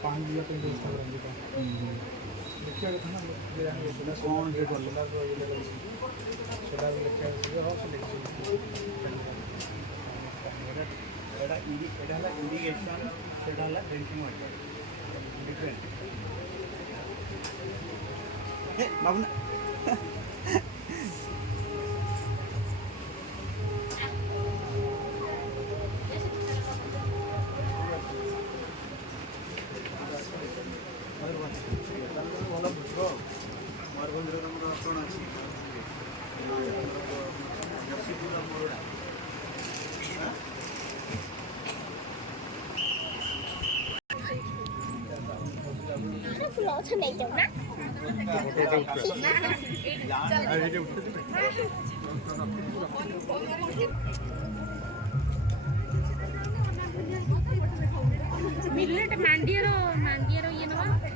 पानी दिया तो व्यवस्था करेंगे देखिए था ना कौन से सोलर को ये लगा सोलर लेके हो से लेके एडा इरिगेशन सेटा ला ड्रिंकिंग वाटर डिफरेंट ए बाबू 저 내려나? ମିଲେଟ୍ ମାଣ୍ଡିଆର ଇଏ ନବା